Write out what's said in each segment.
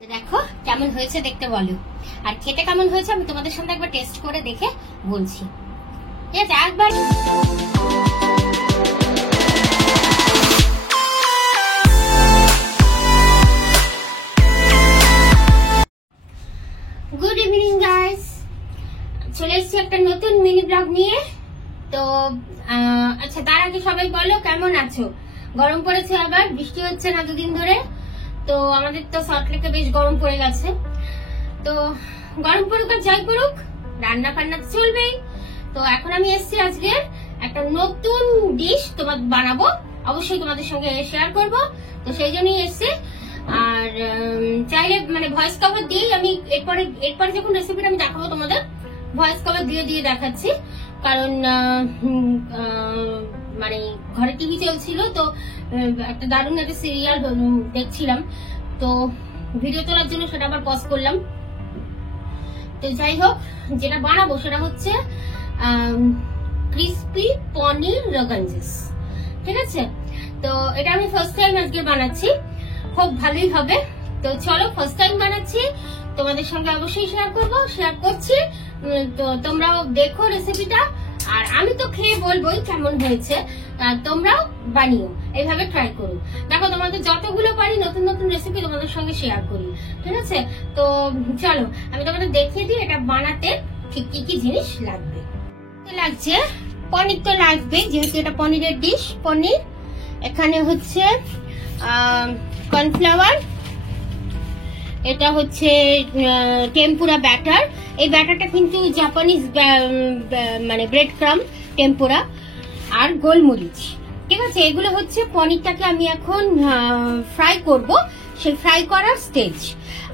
দেখো কেমন হয়েছে দেখতে বলো, আর খেতে কেমন হয়েছে আমি তোমাদের সামনে একবার টেস্ট করে দেখে বলছি। ঠিক আছে, একবার গুড ইভিনিং গাইস, চলে এসেছি একটা নতুন মিনি ব্লগ নিয়ে। তো আচ্ছা, তার আগে সবাই বলো কেমন আছো। গরম পড়েছে, আবার বৃষ্টি হচ্ছে না দুদিন ধরে। তো আমাদের তো সল্টলেকে বেশ গরম পড়ে গেছে। তো গরম পড়ুক আর যাই পড়ুক, রান্না বান্না চলবেই। তো এখন আমি এসেছি আজকে একটা নতুন ডিশ তোমার বানাবো, অবশ্যই তোমাদের সঙ্গে শেয়ার করব। তো সেই জন্যই এসেছি। আর চাইলে মানে ভয়েস কভার দিয়েই আমি এরপরে যখন রেসিপিটা আমি দেখাবো তোমাদের ভয়েস কভার দিয়ে দিয়ে দেখাচ্ছি, কারণ মানে ঘরে টিভি চলছিল, তো একটা দারুণ একটা সিরিয়াল দেখছিলাম, তো ভিডিও তোলার জন্য সেটা আবার পজ করলাম। তো যাই হোক, যেটা বানাবো সেটা হচ্ছে ক্রিসপি পনির রোগান জোশ। ঠিক আছে, তো এটা আমি ফার্স্ট টাইম আজকে বানাচ্ছি, খুব ভালোই হবে। তো চলো, ফার্স্ট টাইম বানাচ্ছি, তোমাদের সঙ্গে অবশ্যই শেয়ার করছি। তো তোমরাও দেখো রেসিপিটা, আর আমি তো খেয়ে বলবোই কেমন হয়েছে, তোমরাও বানিও, এইভাবে ট্রাই করো। দেখো, তোমাদের যতগুলো পারি নতুন নতুন রেসিপি তোমাদের সঙ্গে শেয়ার করি। ঠিক আছে, তো চলো আমি তোমাদের দেখিয়ে দিই এটা বানাতে ঠিক কি কি জিনিস লাগবে। লাগছে পনির, তো লাগবে যেহেতু এটা পনিরের ডিশ। পনির এখানে হচ্ছে কর্নফ্লাওয়ার, এটা হচ্ছে টেম্পুরা ব্যাটার। এই ব্যাটারটা কিন্তু জাপানিজ মানে ব্রেড ক্রাম্ব টেম্পুরা, আর গোলমরিচ। ঠিক আছে, এগুলো হচ্ছে পনিরটাকে আমি এখন ফ্রাই করব, সেই ফ্রাই করার স্টেজ।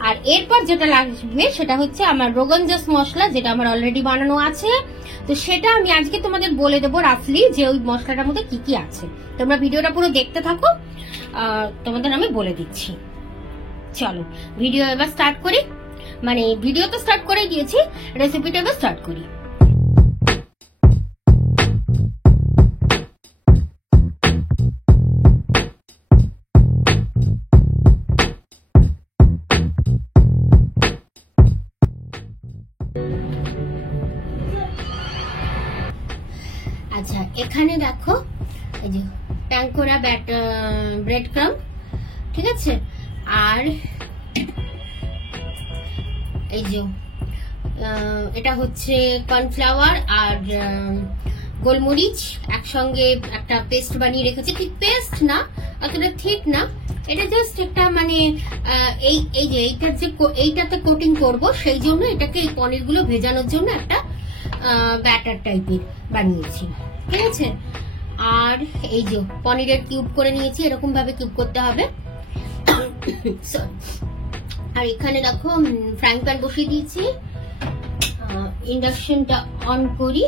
আর এরপর যেটা লাগবে সেটা হচ্ছে আমার রোগান জোশ মশলা, যেটা আমার অলরেডি বানানো আছে। তো সেটা আমি আজকে তোমাদের বলে দেবো রাফলি যে ওই মশলাটার মধ্যে কি কি আছে। তোমরা ভিডিওটা পুরো দেখতে থাকো, তোমাদের আমি বলে দিচ্ছি। চলো ভিডিও এবার স্টার্ট করি, মানে ভিডিও তো স্টার্ট করে দিয়েছি, রেসিপিটা এবার স্টার্ট করি। আচ্ছা, এখানে দেখো এই যে ট্যাঙ্কোরা ব্রেড ক্রাম্ব, ঠিক আছে, আর এই যে এটা হচ্ছে কর্নফ্লাওয়ার আর গোলমরিচ একসঙ্গে একটা পেস্ট বানিয়ে রেখেছি। ঠিক পেস্ট না, অতটা ঠিক না, এটা জাস্ট একটা মানে এই যে এইটাতে কোটিং করব, সেই জন্য এটাকে এই পনিরগুলো ভেজানোর জন্য একটা ব্যাটার টাইপের বানিয়েছি। ঠিক আছে, আর এই যে পনিরের কিউব করে নিয়েছি, এরকম ভাবে কিউব করতে হবে। আর এখানে দেখো ফ্রাইং প্যান বসিয়ে দিয়েছি, ইন্ডাকশনটা অন করি।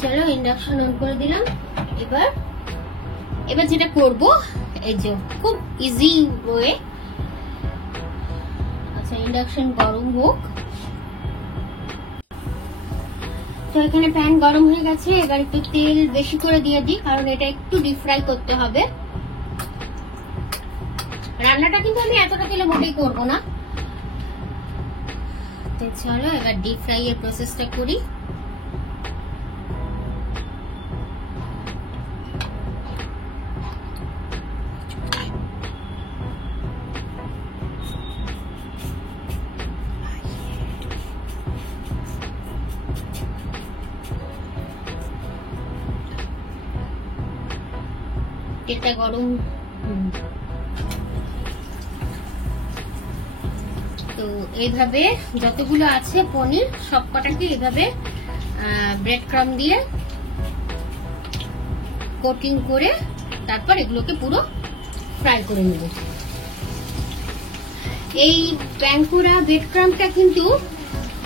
চলো ইন্ডাকশন অন করে দিলাম। এবার যেটা করব, এই যে খুব ইজি ওয়ে। আচ্ছা, ইন্ডাকশন গরম হোক। তো এখানে প্যান গরম হয়ে গেছে, এবার একটু তেল বেশি করে দিয়ে দিই, কারণ এটা একটু ডিপ ফ্রাই করতে হবে। রান্নাটা কিন্তু আমি এতটা তেলে মোটেই করবো না। তো চলো এবার ডিপ ফ্রাই এর প্রসেসটা করি। তেলটা গরম, তো এইভাবে যতগুলো আছে পনির সব কটাকে এইভাবে ব্রেড ক্রাম্ব দিয়ে কোটিং করে তারপর এগুলোকে পুরো ফ্রাই করে নেব। এই ট্যাঙ্কুরা ব্রেড ক্রাম্বটা কিন্তু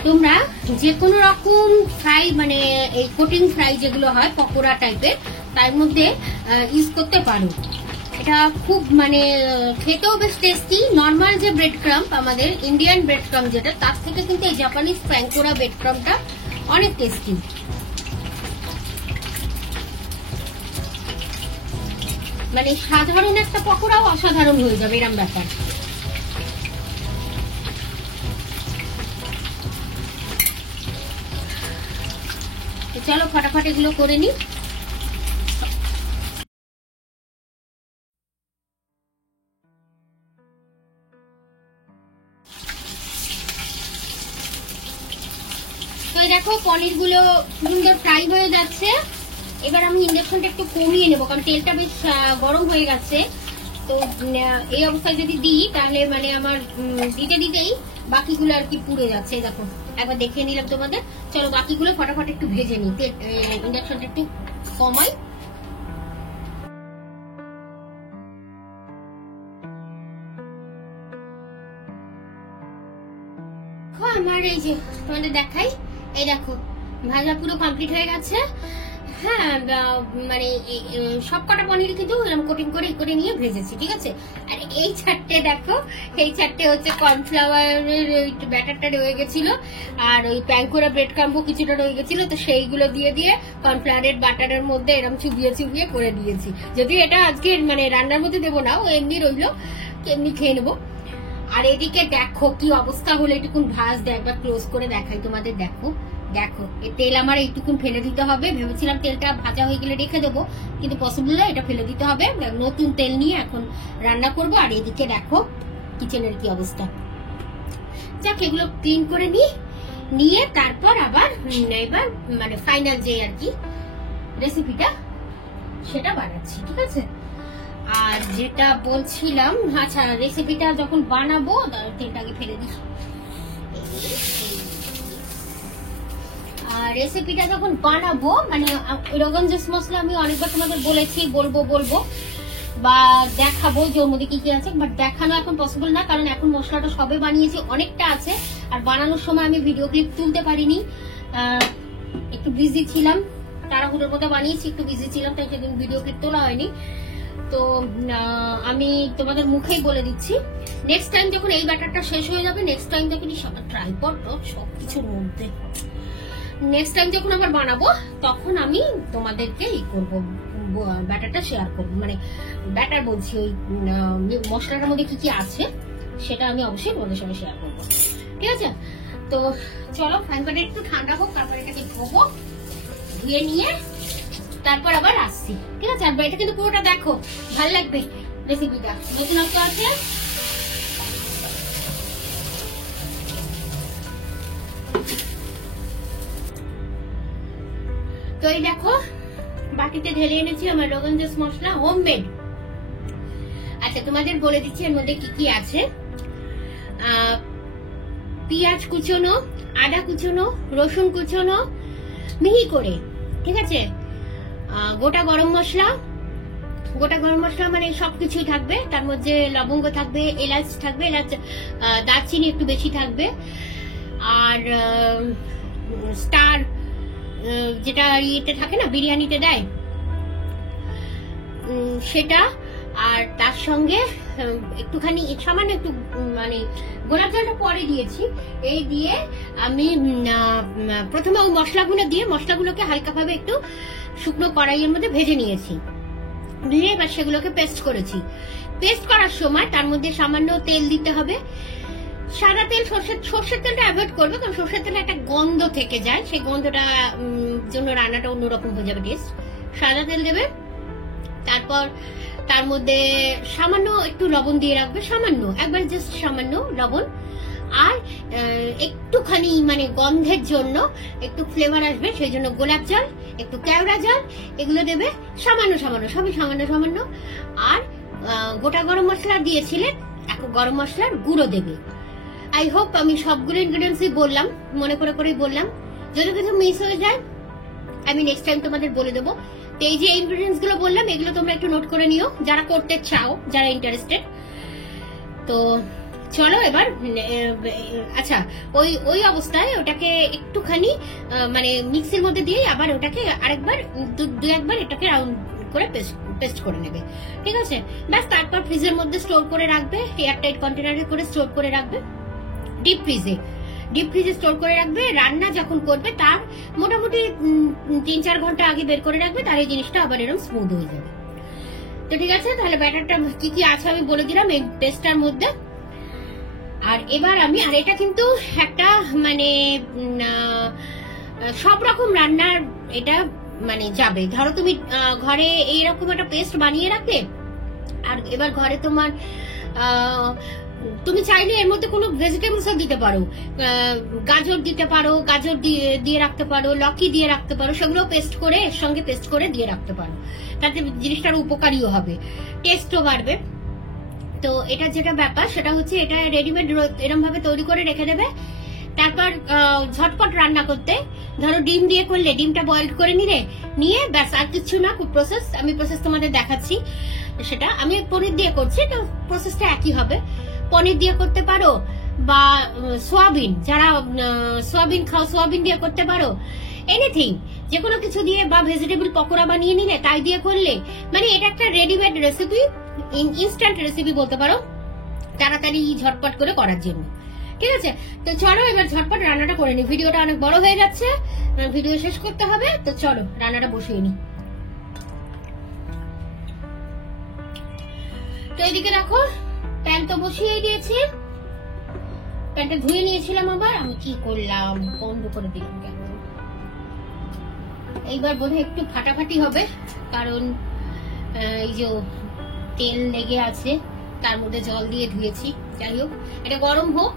তোমরা যে কোনো রকম ফ্রাই, মানে এই কোটিং ফ্রাই যেগুলো হয় পকোড়া টাইপের, তার মধ্যে ইউজ করতে পারো। এটা খুব মানে খেতেও বেশ টেস্টি। নর্মাল যে ব্রেড ক্রাম্ব, আমাদের ইন্ডিয়ান ব্রেড ক্রাম্ব যেটা, তার থেকে কিন্তু এই জাপানিজ ট্যাঙ্কুরা ব্রেড ক্রাম্বটা অনেক টেস্টি। মানে সাধারণ একটা পকোড়াও অসাধারণ হয়ে যাবে, এরকম ব্যাপার। চলো ফটাফট এগুলো করে নি। তো দেখো পনির গুলো সুন্দর ফ্রাই হয়ে যাচ্ছে। এবার আমি ইন্ডাকশনটা একটু কমিয়ে নেবো, কারণ তেলটা বেশ গরম হয়ে গেছে। তো এই অবস্থায় যদি দিই তাহলে মানে আমার দিতে দিতেই বাকিগুলো আর কি পুড়ে যাচ্ছে। দেখো একবার দেখিয়ে নিলাম তোমাদের। চলো বাকিগুলো ফটাফট একটু ভেজে নিই, ইন্ডাকশনটা একটু কমাই। আমার এই যে তোমাদের দেখাই, এই দেখো ভাজা পুরো কমপ্লিট হয়ে গেছে। হ্যাঁ মানে সব কটা পনির কিন্তু এরকম কোটিং করে করে নিয়ে ভেজেছি, ঠিক আছে। আর এই চারটে দেখো, এই চারটে হচ্ছে কর্নফ্লাওয়ারের ব্যাটারটা রয়ে গেছিল, আর ওই প্যাঙ্কোরা ব্রেড ক্রাম্বও কিছুটা রয়ে গেছিল। তো সেইগুলো দিয়ে দিয়ে কর্নফ্লাওয়ারের বাটারের মধ্যে এরকম চুবিয়ে চুবিয়ে করে দিয়েছি। যদিও এটা আজকে মানে রান্নার মধ্যে দেবো না, ও এমনি রইলো, এমনি খেয়ে নেবো। আর এদিকে দেখো কি অবস্থা হলো, এইটুকুন ভাজ দেয়, একবার ক্লোজ করে দেখাই তোমাদের। দেখো দেখো এই তেল আমার এইটুকুন ফেলে দিতে হবে। ভেবেছিলাম তেলটা ভাজা হয়ে গেলে রেখে দেবো, কিন্তু পসিবল না, এটা ফেলে দিতে হবে। নতুন তেল নিয়ে এখন রান্না করব। আর এদিকে দেখো কিচেনের কি অবস্থা। যাক এগুলো ক্লিন করে নিয়ে তারপর আবার এবার মানে ফাইনাল যে আর কি রেসিপিটা সেটা বানাচ্ছি, ঠিক আছে। আর যেটা বলছিলাম, আচ্ছা রেসিপিটা যখন বানাবো তেলটা আগে ফেলে দিই। আর রেসিপিটা যখন বানাবো মানে রোগান জোস মশলা আমি অনেকবার তোমাদের বলেছি বলবো বা দেখাবো যে ওর মধ্যে কি কি আছে, বাট দেখানো এখন পসিবল না, কারণ এখন মশলাটা সবে বানিয়েছি, অনেকটা আছে। আর বানানোর সময় আমি ভিডিও ক্লিপ তুলতে পারিনি, একটু বিজি ছিলাম, তাড়াহুড়োর মধ্যে বানিয়েছি, একটু বিজি ছিলাম, তাই সেদিন ভিডিও ক্লিপ তোলা হয়নি। তো আমি তোমাদের মুখেই বলে দিচ্ছি, নেক্সট টাইম যখন এই ব্যাটারটা শেষ হয়ে যাবে, নেক্সট টাইম দেখুন ট্রাইপড সবকিছুর মধ্যে, নেক্সট টাইম যখন আবার বানাবো তখন আমি তোমাদেরকে এই করবো, ব্যাটারটা শেয়ার করবো। মানে ব্যাটার বলছি, ওই মশলাটার মধ্যে কি কি আছে সেটা আমি অবশ্যই তোমাদের সঙ্গে শেয়ার করবো, ঠিক আছে। তো চলো ফ্রাইং প্যানটা একটু ঠান্ডা হোক, তারপর এটাকে ধোবো, ধুয়ে নিয়ে তারপর আবার আসছি, ঠিক আছে। আর এটা কিন্তু পুরোটা দেখো, ভালো লাগবে রেসিপিটা, নতুনত্ব আছে। তো এই দেখো বাটিতে ঢেলে এনেছি আমার রোগান জোস মশলা, হোমমেড। আচ্ছা তোমাদের বলে দিচ্ছি এর মধ্যে কি কি আছে। পেঁয়াজ কুচোনো, আদা কুচোনো, রসুন কুচোনো মিহি করে, ঠিক আছে। গোটা গরম মশলা মানে সবকিছুই থাকবে, তার মধ্যে লবঙ্গ থাকবে, এলাচ থাকবে, দারচিনি একটু বেশি থাকবে, আর স্টার যেটা ইয়েতে থাকে না, বিরিয়ানিতে দেয় সেটা। আর তার সঙ্গে একটুখানি সামান্য একটু মানে গোলাপ জলটা পরে দিয়েছি। এই দিয়ে আমি প্রথমে ওই মশলাগুলোকে হালকাভাবে একটু শুকনো কড়াইয়ের মধ্যে ভেজে নিয়েছি, দিয়ে এবার সেগুলোকে পেস্ট করেছি। পেস্ট করার সময় তার মধ্যে সামান্য তেল দিতে হবে, সাদা তেল। সর্ষের তেলটা অ্যাভয়েড করবে, কারণ সর্ষের তেলে একটা গন্ধ থেকে যায়, সেই গন্ধটা জন্য রান্নাটা অন্যরকম হয়ে যাবে টেস্ট। সাদা তেল দেবে, তারপর তার মধ্যে সামান্য একটু লবণ দিয়ে রাখবে, সামান্য একবার জাস্ট সামান্য লবণ। আর একটুখানি মানে গন্ধের জন্য একটু ফ্লেভার আসবে, সেই জন্য গোলাপ জল, একটু কেওড়া জল, এগুলো দেবে সামান্য সবই সামান্য। আর গোটা গরম মশলা দিয়েছিলে, এখন গরম মশলার গুঁড়ো দেবে। আই হোপ আমি সবগুলো ইনগ্রেডিয়েন্টসই বললাম, মনে করেই বললাম। যদি কিছু মিস হয়ে যায় আমি নেক্সট টাইম তোমাদের বলে দেবো। তো এই যে ইনগ্রেডিয়েন্টস গুলো বললাম, এগুলো তোমরা একটু নোট করে নিও যারা করতে চাও, যারা ইন্টারেস্টেড। তো চলো এবার, আচ্ছা ওই অবস্থায় ওটাকে একটুখানি মানে মিক্সির মধ্যে দিয়ে আবার ওটাকে আরেকবার দু একবার এটাকে রাউন্ড করে পেস্ট করে নেবে, ঠিক আছে। ব্যাস, তারপর ফ্রিজের মধ্যে স্টোর করে রাখবে, এয়ারটাইট কন্টেনারে করে স্টোর করে রাখবে, ডিপ ফ্রিজে স্টোর করে রাখবে। রান্না যখন করবে তার মোটামুটি 3-4 ঘন্টা আগে বের করে রাখবে, তার এই জিনিসটা আবার এরকম স্মুথ হয়ে যাবে। তো ঠিক আছে, তাহলে ব্যাটারটা কি কি আছে আমি বলে দিলাম এই পেস্টটার মধ্যে। আর এবার আমি, আর এটা কিন্তু একটা মানে সব রকম রান্নার এটা মানে যাবে। ধরো তুমি ঘরে এইরকম একটা পেস্ট বানিয়ে রাখলে, আর এবার ঘরে তোমার তুমি চাইলে এর মধ্যে কোনো ভেজিটেবলস দিতে পারো, গাজর দিতে পারো, গাজর দিয়ে রাখতে পারো, লকি দিয়ে রাখতে পারো, সেগুলো পেস্ট করে এর সঙ্গে পেস্ট করে দিয়ে রাখতে পারো, তাতে জিনিসটার উপকারীও হবে, টেস্টও বাড়বে। তো এটা যেটা ব্যাপার সেটা হচ্ছে এটা রেডিমেড এরকম ভাবে তৈরি করে রেখে দেবে। তারপর ঝটপট রান্না করতে, ধরো ডিম দিয়ে করলে ডিমটা বয়েল করে নিয়ে ব্যাস, আর কিছু না, খুব প্রসেস, আমি প্রসেস তোমাদের দেখাচ্ছি। সেটা আমি পনির দিয়ে করছি, তো প্রসেসটা একই হবে। পনির দিয়ে করতে পারো, বা সোয়াবিন, যারা সোয়াবিন খাও সোয়াবিন দিয়ে করতে পারো, এনিথিং, যে কোনো কিছু দিয়ে, বা ভেজিটেবল পকোড়া বানিয়ে নিলে তাই দিয়ে করলে, মানে এটা একটা রেডিমেড রেসিপি, ইনস্ট্যান্ট রেসিপি বলতে পারো, তাড়াতাড়ি ঝটপট করে করার জন্য। ঠিক আছে, তো চলো এবার ঝটপট রান্নাটা করে নি। ভিডিওটা অনেক বড় হয়ে যাচ্ছে, ভিডিও শেষ করতে হবে, তো চলো রান্নাটা বসিয়ে নি। তো এদিকে দেখো প্যান তো বসিয়ে দিয়েছি, প্যানটা ধুয়ে নিয়েছিলাম, আবার আমি কি করলাম, বন্ধ করে দিলাম কেন। এইবার বোধহয় একটু ফাটাফাটি হবে, কারণ এই যে তেল লেগে আছে, তার মধ্যে জল দিয়ে ধুয়েছি। যাই হোক, এটা গরম হোক।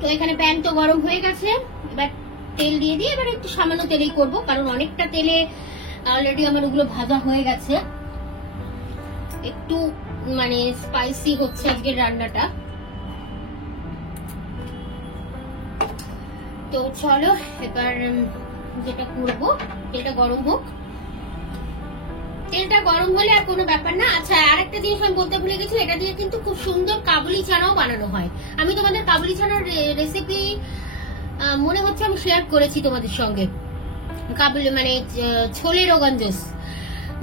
তো এখানে প্যান তো গরম হয়ে গেছে, এবার তেল দিয়ে দিয়ে এবার একটু সামান্য তেলেই করব, কারণ অনেকটা তেলে অলরেডি আমার ওগুলো ভাজা হয়ে গেছে। একটু মানে স্পাইসি হচ্ছে আজকের রান্নাটা। তো চলো এবার যেটা করবো, তেলটা গরম হোক। তেলটা গরম হলে আর কোনো ব্যাপার না। আচ্ছা, আরেকটা জিনিস আমি বলতে ভুলে গেছি, এটা দিয়ে কিন্তু খুব সুন্দর কাবুলি চানাও বানানো হয়। আমি তোমাদের কাবুলি চানার রেসিপি মনে হচ্ছে আমি শেয়ার করেছি তোমাদের সঙ্গে, কাবুলি মানে ছোলে রোগান জোস,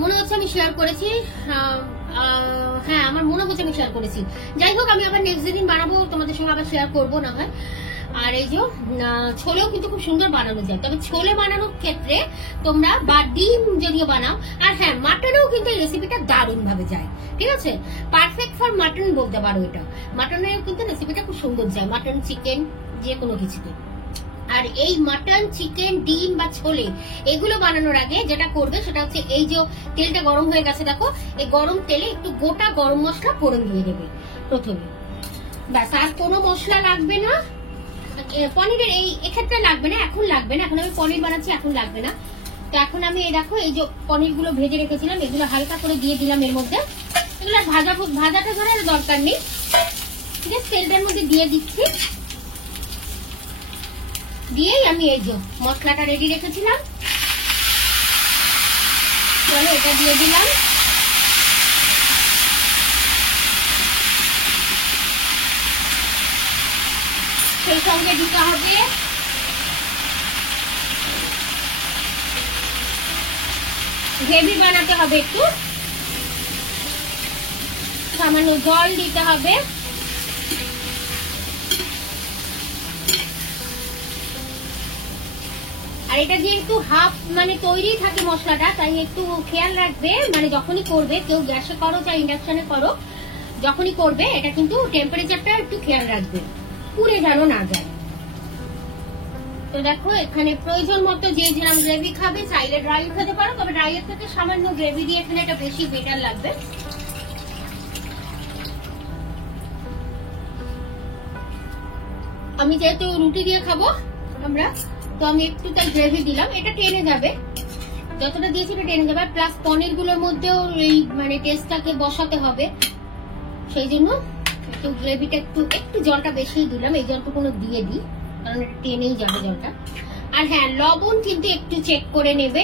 মনে হচ্ছে আমি শেয়ার করেছি। হ্যাঁ, আমার মনে হচ্ছে আমি শেয়ার করেছি। যাই হোক, আমি আবার নেক্সট দিন বানাবো, তোমাদের সঙ্গে আবার শেয়ার করবো না হয়। আর এই যে ছোলেও কিন্তু খুব সুন্দর বানানো যায়, তবে ছোলে বানানোর ক্ষেত্রে তোমরা বা ডিম যদিও বানাও, আর হ্যাঁ মাটনেও কিন্তু এই রেসিপিটা দারুণ ভাবে যায়। ঠিক আছে, পারফেক্ট ফর মাটন বলতে পারো এটা, মাটনেও কিন্তু রেসিপিটা খুব সুন্দর যায়, মাটন চিকেন যে কোনো কিছুতে। আর এই মাটন, চিকেন, ডিম বা ছোলে এগুলো বানানোর আগে যেটা করবে সেটা হচ্ছে, এই যে তেলটা গরম হয়ে গেছে দেখো, এই গরম তেলে একটু গোটা গরম মশলা ফোড়ন দিয়ে দেবে প্রথমে, ব্যাস, আর কোনো মশলা লাগবে না। পনিরের এক্ষেত্রে লাগবে না, এখন লাগবে না, এখন আমি পনির বানাচ্ছি, এখন লাগবে না। তো এখন আমি এই দেখো, এই যে পনির গুলো ভেজে রেখেছিলাম, এগুলো হালকা করে দিয়ে দিলাম এর মধ্যে। এগুলো ভাজাটা ধরার দরকার নেই, ঠিক আছে, তেলটার মধ্যে দিয়ে দিচ্ছি। দিয়েই আমি এই যে মশলাটা রেডি রেখেছিলাম, চলো এটা দিয়ে দিলাম। সেই সঙ্গে দিতে হবে গ্রেভি বানাতে হবে, একটু সামান্য জল দিতে হবে। আর এটা যেহেতু হাফ মানে তৈরি থাকে মশলাটা, তাই একটু খেয়াল রাখবে, মানে যখনই করবে, কেউ গ্যাসে করো চাই ইন্ডাকশনে করো, যখনই করবে এটা কিন্তু টেম্পারেচারটা একটু খেয়াল রাখবে, পুড়ে যেন না যায়। তো দেখো এখানে প্রয়োজন মতো যে যেরকম গ্রেভি খাবে, চাইলে ড্রাই খেতে পারো, তবে ড্রাইয়ের থেকে সামান্য গ্রেভি দিয়ে এখানে এটা বেশি বেটার লাগবে। আমি যেহেতু রুটি দিয়ে খাবো আমরা, তো আমি একটু তাই গ্রেভি দিলাম, এটা টেনে যাবে, যতটা দিয়েছি এটা টেনে যাবে। প্লাস পনির গুলোর মধ্যেও এই মানে টেস্টটাকে বসাতে হবে, সেই জন্য একটু গ্রেভিটা একটু জলটা বেশি দিলাম, এই জলটুকু দিয়ে দিই, কারণ এটা টেনেই যাবে জলটা। আর হ্যাঁ, লবণ কিন্তু একটু চেক করে নেবে,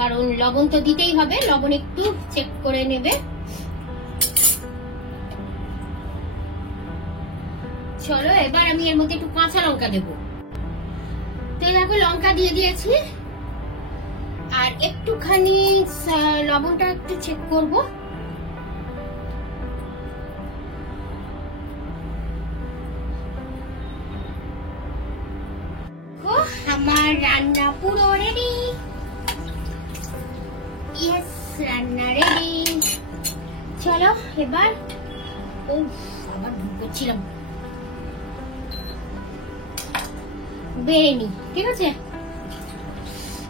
কারণ লবণ তো দিতেই হবে, লবণ একটু চেক করে নেবে। চলো এবার আমি এর মধ্যে একটু কাঁচা লঙ্কা দেবো। তো দেখো লঙ্কা দিয়ে দিয়েছি, আর একটুখানি লবণটা একটু চেক করব। আমার রান্না পুরো রেডি, রান্না রেডি। চলো এবার আবার ভুল করছিলাম, বেড়ে নি। ঠিক আছে,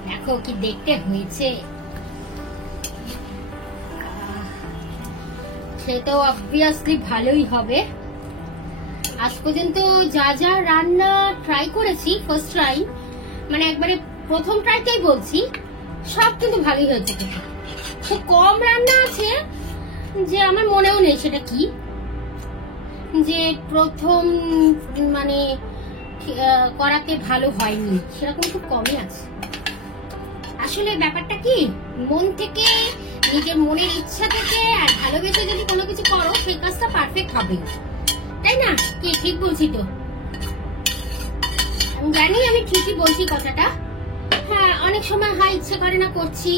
দেখো কি দেখতে হয়েছে। সে তো অবভিয়াসলি ভালোই হবে। আজ পর্যন্ত যা যা রান্না ট্রাই করেছি, ফার্স্ট ট্রাই মানে একবারে প্রথম ট্রাইতেই বলছি, সব কিন্তু ভালোই হয়েছে। খুব কম রান্না আছে যে আমার মনেও নেই সেটা কি, যে প্রথম মানে করাতে ভালো হয়নি, সেরকম খুব কমই আছে। আসলে ব্যাপারটা কি, মন থেকে, নিজের মনের ইচ্ছা থেকে আর ভালোবেসে যদি কোনো কিছু করো, সেই কাজটা পারফেক্ট হবে, তাই না? কি ঠিক বলছি তো? আমি জানি আমি ঠিকই বলছি কথাটা। হ্যাঁ, অনেক সময় হয় ইচ্ছে করে না করছি,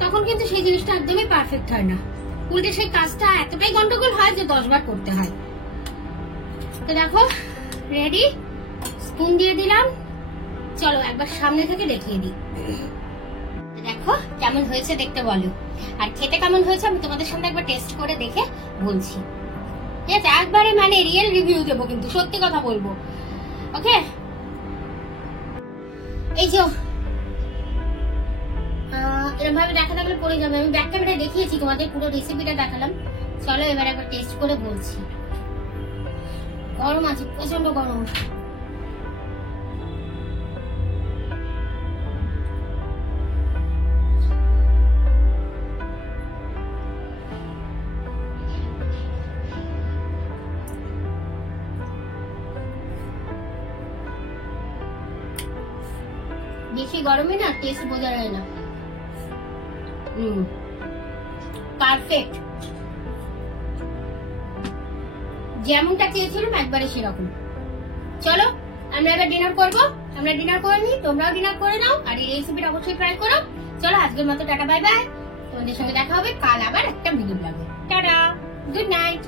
তখন কিন্তু সেই জিনিসটা একদমই পারফেক্ট হয় না। উল্টে সেই কাজটা এতটাই গন্ডগোল হয় যে 10 বার করতে হয়। তো দেখো রেডি, স্পুন দিয়ে দিলাম। চলো একবার সামনে থেকে দেখিয়ে দিই। দেখো কেমন হয়েছে দেখতে বলো, আর খেতে কেমন হয়েছে আমি তোমাদের সামনে একবার টেস্ট করে দেখে বলছি। ঠিক আছে, একবারে মানে রিয়েল রিভিউ দেবো, কিন্তু সত্যি কথা বলবো। ওকে, এই যে এরকম ভাবে দেখা থাকলে পড়ে যাবে। আমি ব্যাক ক্যামেরায় দেখিয়েছি তোমাদের, পুরো রেসিপিটা দেখালাম। চলো এবার একবার টেস্ট করে বলছি। গরম আছে, প্রচন্ড গরম। বেশি গরমে না টেস্ট বোঝা যায় না। পারফেক্ট, যেমনটা চেয়েছিলাম একবারে সেরকম। চলো আমরা এবার ডিনার করবো। আমরা ডিনার করে নিই, তোমরাও ডিনার করে নাও, আর এই রেসিপিটা অবশ্যই ট্রাই করো। চলো আজকের মতো টাটা, বাই বাই। তোমাদের সঙ্গে দেখা হবে কাল আবার একটা ভিডিও ব্লগে। Tata, good night.